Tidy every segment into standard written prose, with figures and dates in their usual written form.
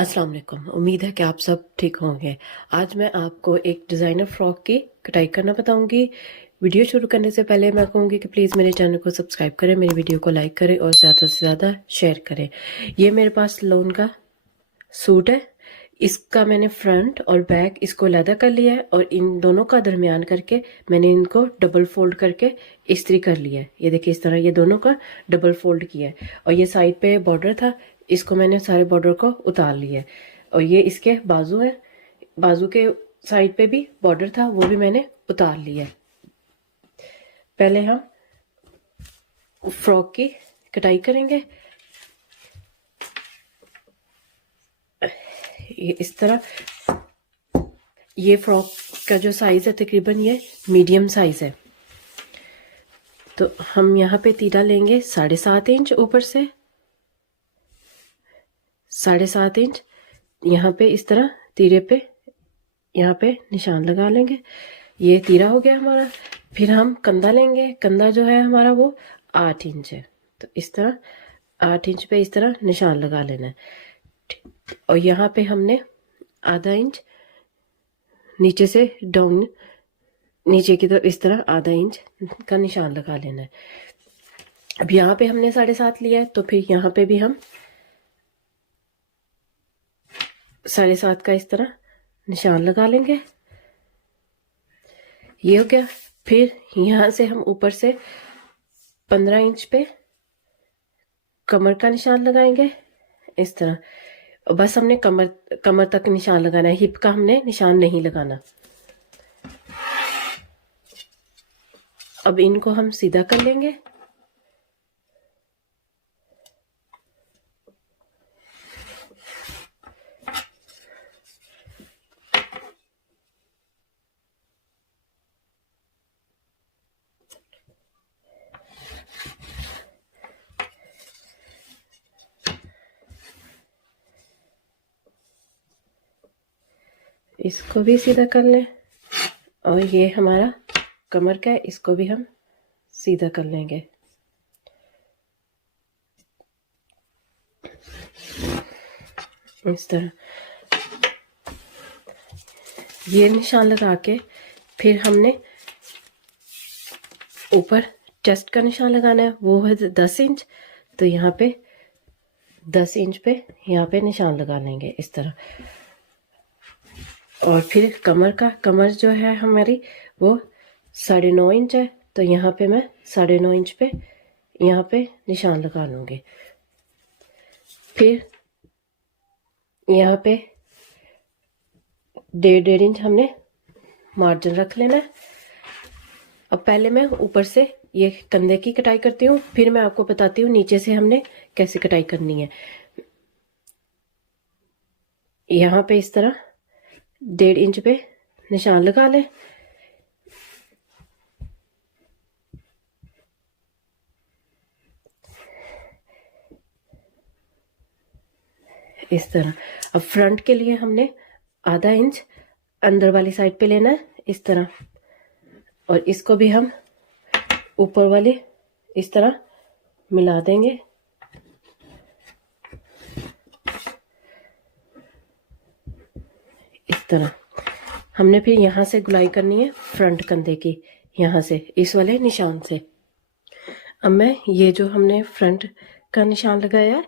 अस्सलाम वालेकुम। उम्मीद है कि आप सब ठीक होंगे। आज मैं आपको एक डिज़ाइनर फ्रॉक की कटाई करना बताऊंगी। वीडियो शुरू करने से पहले मैं कहूँगी कि प्लीज़ मेरे चैनल को सब्सक्राइब करें, मेरी वीडियो को लाइक करें और ज़्यादा से ज़्यादा शेयर करें। ये मेरे पास लोन का सूट है। इसका मैंने फ्रंट और बैक इसको लैदा कर लिया है और इन दोनों का दरमियान करके मैंने इनको डबल फोल्ड करके इस्त्री कर लिया है। ये देखिए, इस तरह ये दोनों का डबल फोल्ड किया है। और ये साइड पे बॉर्डर था, इसको मैंने सारे बॉर्डर को उतार लिया है। और ये इसके बाजू है, बाजू के साइड पे भी बॉर्डर था, वो भी मैंने उतार लिया है। पहले हम फ्रॉक की कटाई करेंगे। ये इस तरह, ये फ्रॉक का जो साइज है तकरीबन ये मीडियम साइज है। तो हम यहाँ पे तीरा लेंगे 7.5 इंच, ऊपर से 7.5 इंच यहाँ पे इस तरह तीरे पे यहाँ पे निशान लगा लेंगे। ये तीरा हो गया हमारा। फिर हम कंधा लेंगे। कंधा जो है हमारा वो 8 इंच है। तो इस तरह 8 इंच पे इस तरह निशान लगा लेना है। और यहाँ पे हमने आधा इंच नीचे से डाउन, नीचे की तरफ इस तरह आधा इंच का निशान लगा लेना है। अब यहाँ पे हमने 7.5 लिया है, तो फिर यहाँ पे भी हम 7.5 का इस तरह निशान लगा लेंगे। ये हो गया। फिर यहाँ से हम ऊपर से 15 इंच पे कमर का निशान लगाएंगे इस तरह। बस हमने कमर तक निशान लगाना है, हिप का हमने निशान नहीं लगाना। अब इनको हम सीधा कर लेंगे। इसको भी सीधा कर लें। और ये हमारा कमर का है, इसको भी हम सीधा कर लेंगे इस तरह। ये निशान लगा के फिर हमने ऊपर चेस्ट का निशान लगाना है, वो है 10 इंच। तो यहाँ पे 10 इंच पे यहाँ पे निशान लगा लेंगे इस तरह। और फिर कमर जो है हमारी वो 9.5 इंच है। तो यहाँ पे मैं 9.5 इंच पे यहाँ पे निशान लगा लूँगी। फिर यहाँ पे 1.5 इंच हमने मार्जिन रख लेना है। अब पहले मैं ऊपर से ये कंधे की कटाई करती हूँ, फिर मैं आपको बताती हूँ नीचे से हमने कैसे कटाई करनी है। यहाँ पे इस तरह 1.5 इंच पे निशान लगा लें। इस तरह। अब फ्रंट के लिए हमने आधा इंच अंदर वाली साइड पे लेना है इस तरह। और इसको भी हम ऊपर वाले इस तरह मिला देंगे। इस तरह हमने फिर यहाँ से गुलाई करनी है फ्रंट कंधे की, यहाँ से इस वाले निशान से। अब मैं ये जो हमने फ्रंट का निशान लगाया है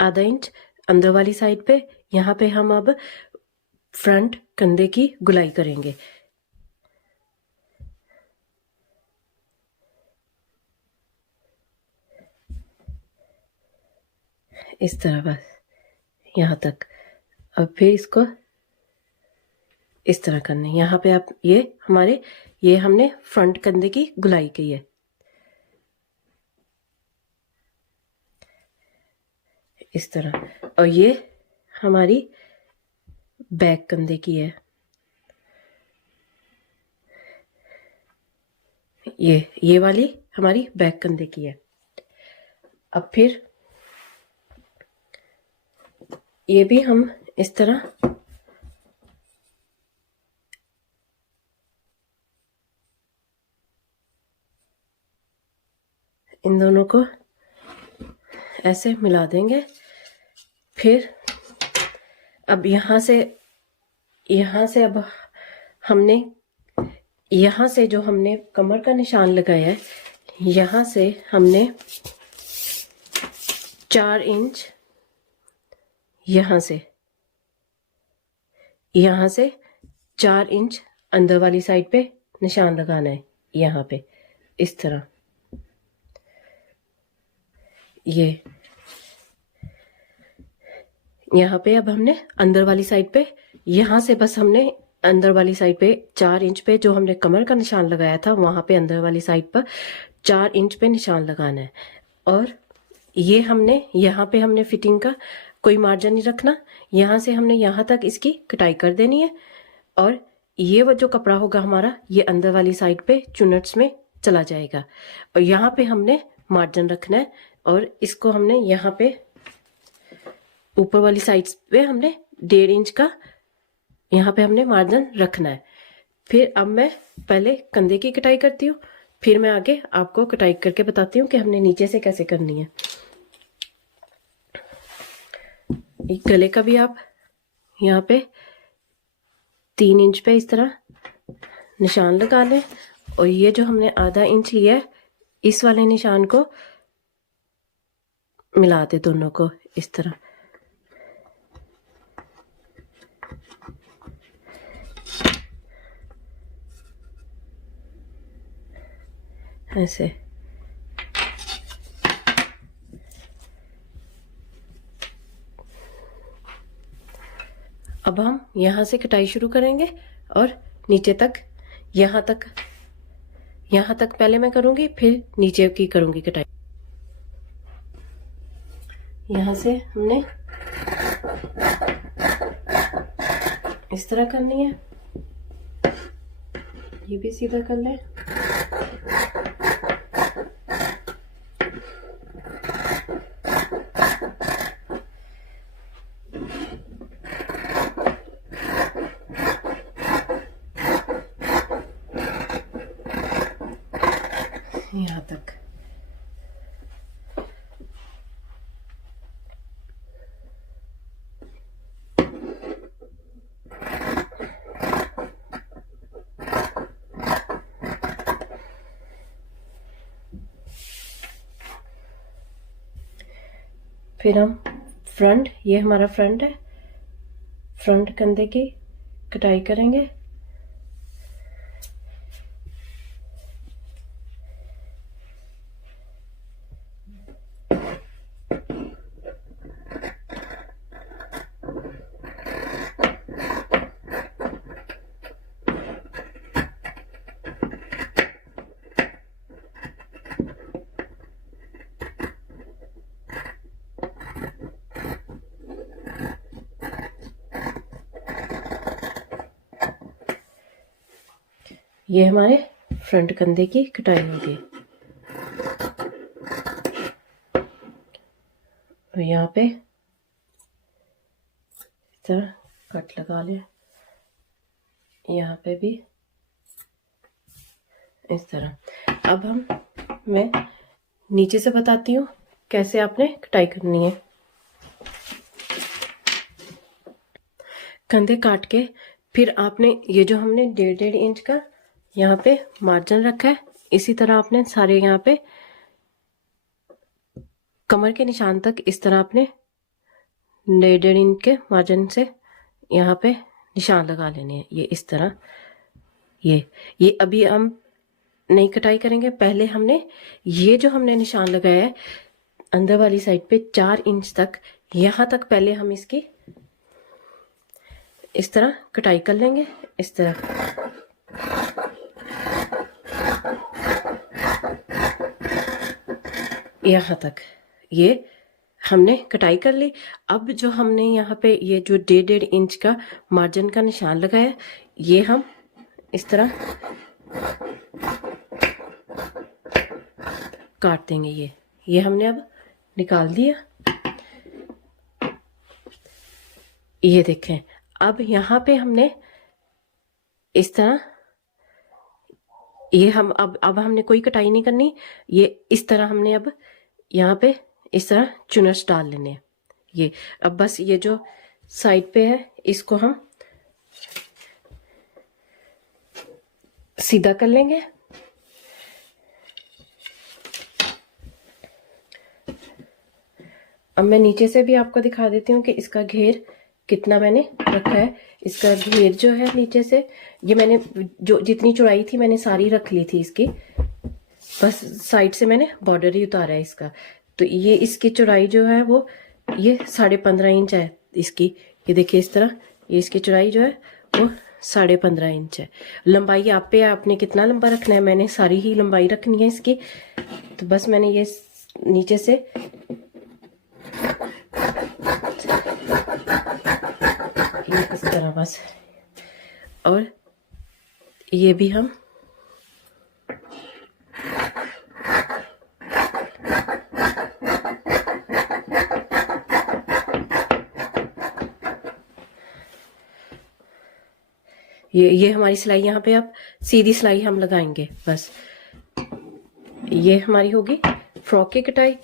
आधा इंच अंदर वाली साइड पे, यहाँ पे हम अब फ्रंट कंधे की गुलाई करेंगे इस तरह, बस यहाँ तक। अब फिर इसको इस तरह करना है। यहाँ पे आप ये हमने फ्रंट कंधे की गुलाई की है इस तरह। और ये हमारी बैक कंधे की है। ये वाली हमारी बैक कंधे की है। अब फिर ये भी हम इस तरह इन दोनों को ऐसे मिला देंगे। फिर अब यहाँ से अब हमने यहाँ से जो हमने कमर का निशान लगाया है, यहाँ से हमने 4 इंच यहाँ से 4 इंच अंदर वाली साइड पे निशान लगाना है। यहाँ पे इस तरह, ये यहाँ पे अब हमने अंदर वाली साइड पे, यहाँ से बस हमने अंदर वाली साइड पे 4 इंच पे जो हमने कमर का निशान लगाया था, वहां पे अंदर वाली साइड पर 4 इंच पे निशान लगाना है। और ये हमने यहाँ पे हमने फिटिंग का कोई मार्जिन नहीं रखना, यहाँ से हमने यहाँ तक इसकी कटाई कर देनी है। और ये वो जो कपड़ा होगा हमारा, ये अंदर वाली साइड पे चुनट्स में चला जाएगा। और यहाँ पे हमने मार्जिन रखना है, और इसको हमने यहाँ पे ऊपर वाली साइड पे हमने 1.5 इंच का यहाँ पे हमने मार्जिन रखना है। फिर अब मैं पहले कंधे की कटाई करती हूँ, फिर मैं आगे आपको कटाई करके बताती हूँ कि हमने नीचे से कैसे करनी है। एक गले का भी आप यहाँ पे 3 इंच पे इस तरह निशान लगा लें, और ये जो हमने आधा इंच लिया है, इस वाले निशान को मिला दे दोनों को इस तरह। ऐसे अब हम यहाँ से कटाई शुरू करेंगे, और नीचे तक यहाँ तक पहले मैं करूंगी, फिर नीचे की करूंगी कटाई। यहाँ से हमने इस तरह करनी है, ये भी सीधा कर लें। यहाँ तक फिर हम फ्रंट, ये हमारा फ्रंट है, फ्रंट कंधे की कटाई करेंगे। ये हमारे फ्रंट कंधे की कटाई होगी। और यहाँ पे इस तरह कट लगा लें, यहाँ पे भी इस तरह। अब मैं नीचे से बताती हूँ कैसे आपने कटाई करनी है। कंधे काट के फिर आपने ये जो हमने 1.5 इंच का यहाँ पे मार्जिन रखा है, इसी तरह आपने सारे यहाँ पे कमर के निशान तक इस तरह आपने 1.5 इंच के मार्जिन से यहाँ पे निशान लगा लेने हैं। ये इस तरह, ये अभी हम नहीं कटाई करेंगे, पहले हमने ये जो हमने निशान लगाया है अंदर वाली साइड पे 4 इंच तक, यहाँ तक पहले हम इसकी इस तरह कटाई कर लेंगे। इस तरह यहाँ तक ये हमने कटाई कर ली। अब जो हमने यहाँ पे ये जो 1.5 इंच का मार्जिन का निशान लगाया, ये हम इस तरह काट देंगे। ये हमने अब निकाल दिया। ये देखें, अब यहाँ पे हमने इस तरह, ये हम अब हमने कोई कटाई नहीं करनी, ये इस तरह हमने अब यहाँ पे इस तरह चुनर्स डाल लेने हैं। ये अब बस ये जो साइड पे है, इसको हम सीधा कर लेंगे। अब मैं नीचे से भी आपको दिखा देती हूँ कि इसका घेर कितना मैंने रखा है। इसका घेर जो है नीचे से, ये मैंने जो जितनी चौड़ाई थी मैंने सारी रख ली थी इसकी, बस साइड से मैंने बॉर्डर ही उतारा है इसका। तो ये इसकी चौड़ाई जो है वो ये 15.5 इंच है इसकी। ये देखिए इस तरह, ये इसकी चौड़ाई जो है वो 15.5 इंच है। लंबाई आप पे, आपने कितना लंबा रखना है, मैंने सारी ही लंबाई रखनी है इसकी। तो बस मैंने ये नीचे से ये इस तरह बस, और ये भी हम ये हमारी सिलाई यहाँ पे अब सीधी सिलाई हम लगाएंगे बस। ये हमारी होगी फ्रॉक की कटाई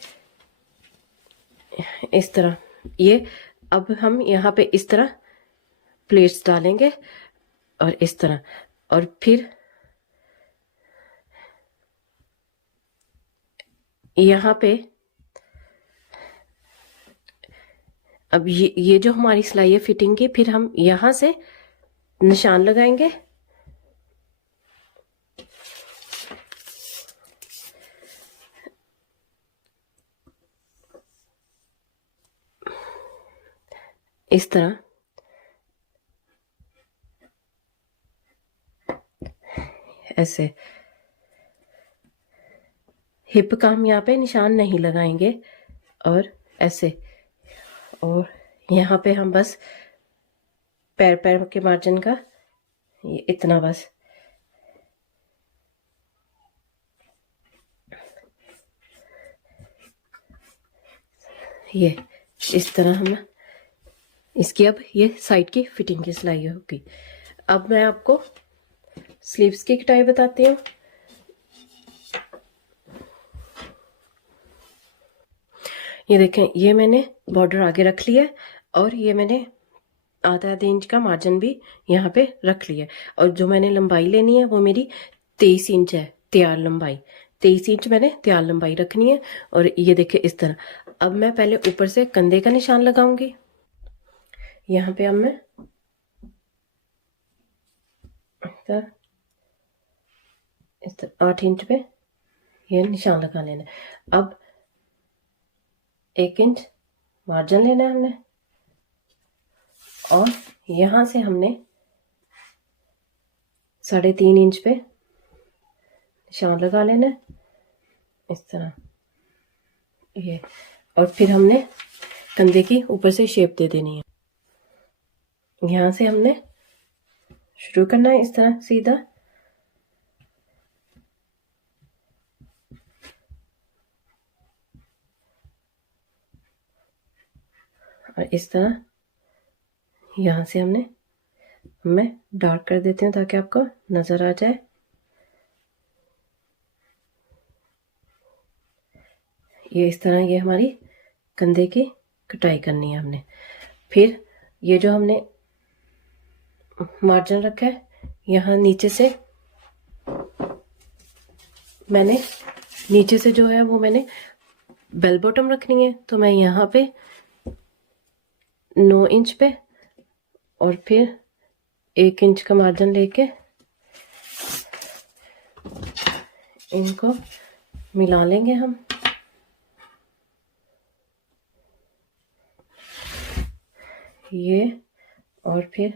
इस तरह। ये अब हम यहाँ पे इस तरह प्लेट्स डालेंगे और इस तरह, और फिर यहाँ पे अब ये जो हमारी सिलाई है फिटिंग की, फिर हम यहाँ से निशान लगाएंगे। इस तरह ऐसे हिप का हम यहाँ पे निशान नहीं लगाएंगे, और ऐसे, और यहाँ पे हम बस पैर के मार्जिन का ये इतना बस, ये इस तरह हम इसकी अब ये साइड की फिटिंग की सिलाई होगी। अब मैं आपको स्लीव्स की कटाई बताती हूँ। ये देखें, ये मैंने बॉर्डर आगे रख लिया है, और ये मैंने आधा इंच का मार्जिन भी यहाँ पे रख लिया है। और जो मैंने लंबाई लेनी है वो मेरी 23 इंच है, तैयार लंबाई 23 इंच मैंने तैयार लंबाई रखनी है। और ये देखिए इस तरह। अब मैं पहले ऊपर से कंधे का निशान लगाऊंगी। यहाँ पे अब मैं इस तरह 8 इंच पे ये निशान लगा लेना है। अब 1 इंच मार्जिन लेना है हमने, और यहां से हमने 3.5 इंच पे निशान लगा लेना है इस तरह ये। और फिर हमने कंधे की ऊपर से शेप दे देनी है। यहां से हमने शुरू करना है इस तरह सीधा, और इस तरह यहां से मैं डार्क कर देती हूँ ताकि आपको नजर आ जाए। ये इस तरह ये हमारी कंधे की कटाई करनी है हमने। फिर ये जो हमने मार्जिन रखा है, यहाँ नीचे से मैंने नीचे से जो है वो मैंने बेल बॉटम रखनी है। तो मैं यहाँ पे 9 इंच पे और फिर 1 इंच का मार्जिन लेके इनको मिला लेंगे हम। ये और फिर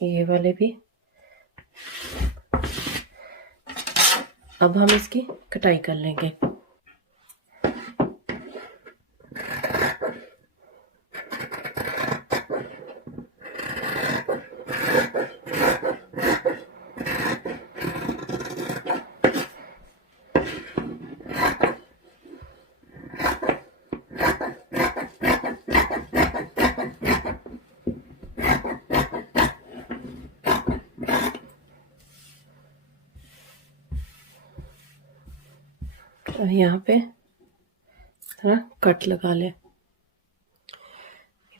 ये वाले भी। अब हम इसकी कटाई कर लेंगे। यहाँ पे थोड़ा कट लगा ले।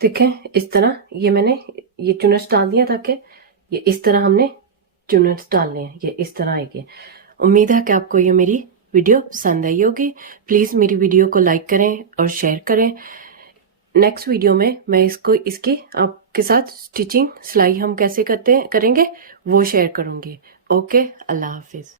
देखें इस तरह ये मैंने ये चुनट्स डाल दिया ताकि ये इस तरह हमने चुनट्स डालने हैं, ये इस तरह आएंगे। उम्मीद है कि आपको ये मेरी वीडियो पसंद आई होगी। प्लीज़ मेरी वीडियो को लाइक करें और शेयर करें। नेक्स्ट वीडियो में मैं इसकी आपके साथ स्टिचिंग सिलाई हम कैसे करेंगे वो शेयर करूंगी। ओके, अल्लाह हाफिज।